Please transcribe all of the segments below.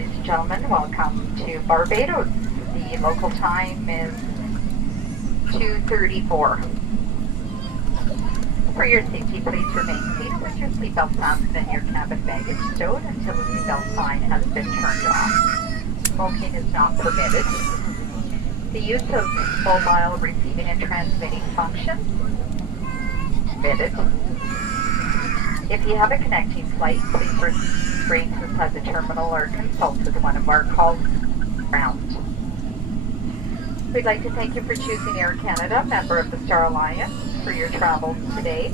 ladies and gentlemen, welcome to Barbados. The local time is 2:34. For your safety, please remain seated with your seatbelt fastened and your cabin baggage stowed until the seatbelt sign has been turned off. Smoking is not permitted. The use of mobile receiving and transmitting functions permitted. If you have a connecting flight, please refrain inside the terminal or consult with one of our call rounds. We'd like to thank you for choosing Air Canada, member of the Star Alliance, for your travels today.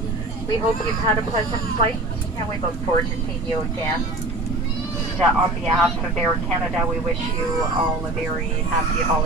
We hope you've had a pleasant flight, and we look forward to seeing you again. On behalf of Air Canada, we wish you all a very happy holiday.